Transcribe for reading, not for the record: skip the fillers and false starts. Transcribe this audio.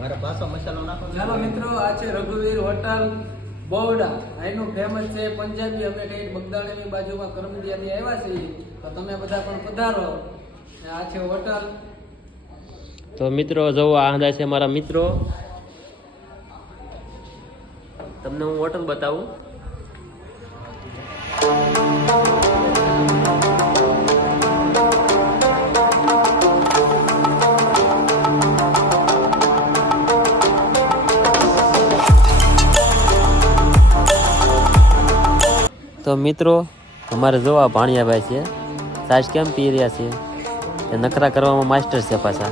મારે પાછો મસાલો નાખો. ચાલો મિત્રો, આ છે રઘુવીર હોટલ બોવડા. અહીંનું ફેમસ છે પંજાબી. અમે કઈ બગદાણાની બાજુમાં કરમદિયાથી આવ્યા છીએ, તો તમે બધા પણ પધારો. આ છે હોટલ. તો મિત્રો જવો, આ હતા છે મારા મિત્રો. તમને હું હોટલ બતાવું. તો મિત્રો અમારે જોવા ભાણિયાભાઈ છે, સાસ કેમ પી રહ્યા છે, એ નખરા કરવામાં માસ્ટર છે પાછા.